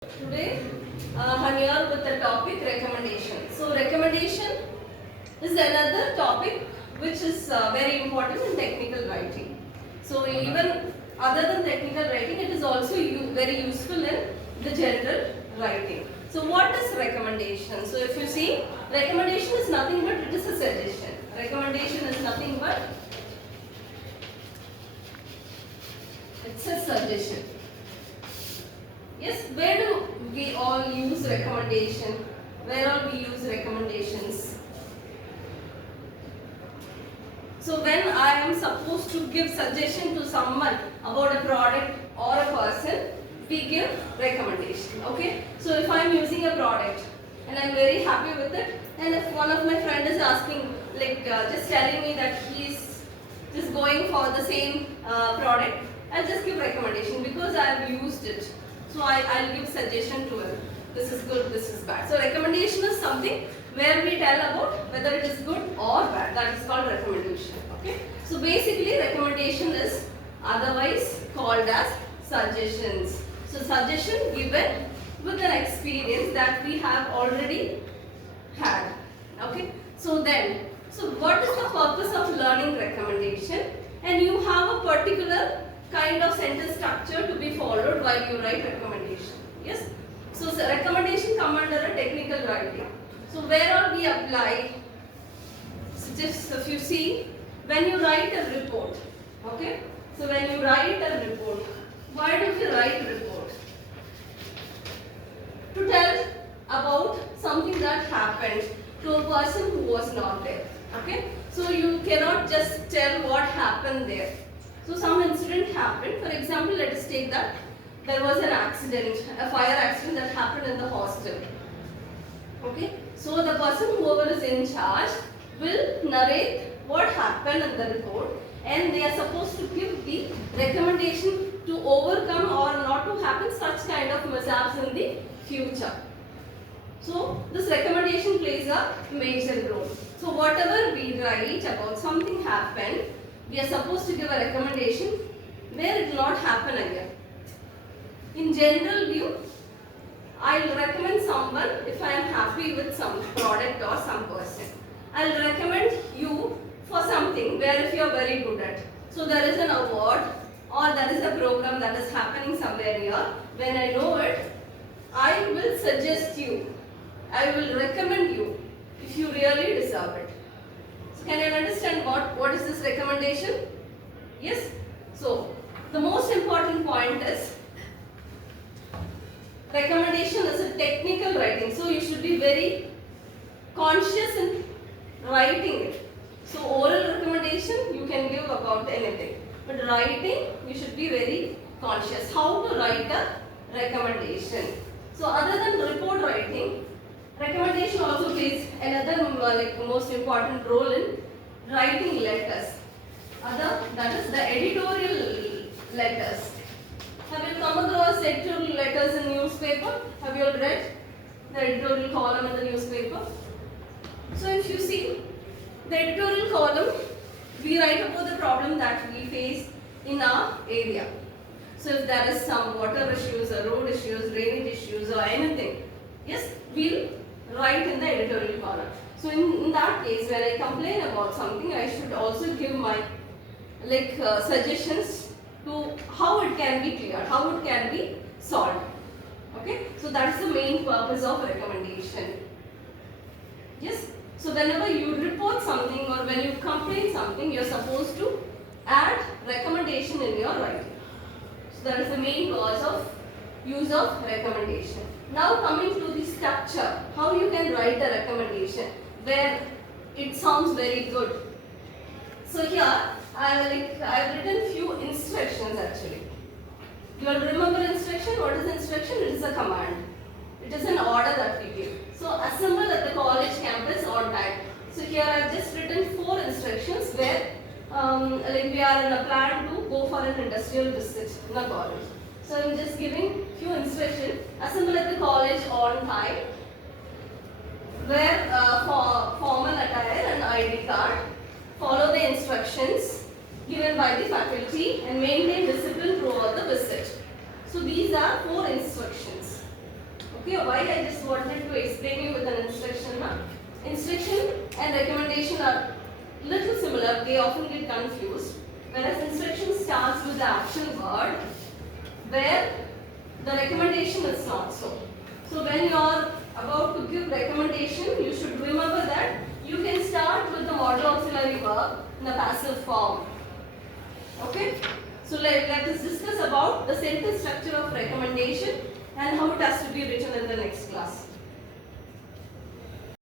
Today I'm here with the topic recommendation. So recommendation is another topic which is very important in technical writing. So even other than technical writing, it is also very useful in the general writing. So what is recommendation? So if you see, recommendation is nothing but it is a suggestion. Recommendation is nothing but it's a suggestion. Yes, where do we all use recommendation? Where all we use recommendations? So when I am supposed to give suggestion to someone about a product or a person, we give recommendation. Okay. So if I am using a product and I am very happy with it, and if one of my friend is asking, like just telling me that he is just going for the same product, I'll just give recommendation because I have used it. So I'll give suggestion to him. This is good, this is bad. So recommendation is something where we tell about whether it is good or bad. That is called recommendation. Okay. So basically recommendation is otherwise called as suggestions. So suggestion given with an experience that we have already had. Okay. So what is the purpose of learning recommendation? And you have a particular kind of sentence structure to be followed while you write recommendation. Yes. So recommendation come under a technical writing. So where all we apply? So just if you see, when you write a report, okay. So when you write a report, why do we write report? To tell about something that happened to a person who was not there. Okay. So you cannot just tell what happened there. So some incident happened. For example, let us take that there was an accident, a fire accident that happened in the hostel. Okay. So the person whoever is in charge will narrate what happened in the report, and they are supposed to give the recommendation to overcome or not to happen such kind of mishaps in the future. So this recommendation plays a major role. So whatever we write about something happened, we are supposed to give a recommendation where it will not happen again. In general view, I will recommend someone if I am happy with some product or some person. I will recommend you for something where if you are very good at. So there is an award or there is a program that is happening somewhere here. When I know it, I will suggest you. I will recommend you if you really deserve it. So can you understand what is this recommendation? Yes. So the most important point is recommendation is a technical writing. So you should be very conscious in writing it. So oral recommendation you can give about anything. But writing you should be very conscious. How to write a recommendation. So other than report writing, recommendation also plays another most important role in writing letters. That is the editorial letters. Have you come across editorial letters in newspaper? Have you all read the editorial column in the newspaper? So if you see the editorial column, we write about the problem that we face in our area. So if there is some water issues or road issues, drainage issues or anything, yes, we'll write in the editorial column. So in that case, when I complain about something, I should also give my suggestions to how it can be cleared, how it can be solved. Okay, so that is the main purpose of recommendation. Yes, so whenever you report something or when you complain something, you are supposed to add recommendation in your writing. So that is the main cause of use of recommendation. Now coming to the structure, how you can write a recommendation where it sounds very good. So here I have written few instructions actually. You will remember instruction. What is instruction? It is a command. It is an order that we give. So assemble at the college campus on time. So here I have just written 4 instructions where we are in a plan to go for an industrial visit in a college. So I am just giving few instructions. Assemble at the college on time. Wear formal attire and ID card. Follow the instructions given by the faculty and maintain discipline throughout the visit. So these are 4 instructions. Okay, why I just wanted to explain you with an instruction. Instruction and recommendation are little similar, they often get confused. Whereas instruction starts with the action word, where the recommendation is not so. So when you are about to give recommendation, you should remember that you can start with the modal auxiliary verb in the passive form. Okay? So let us discuss about the sentence structure of recommendation and how it has to be written in the next class.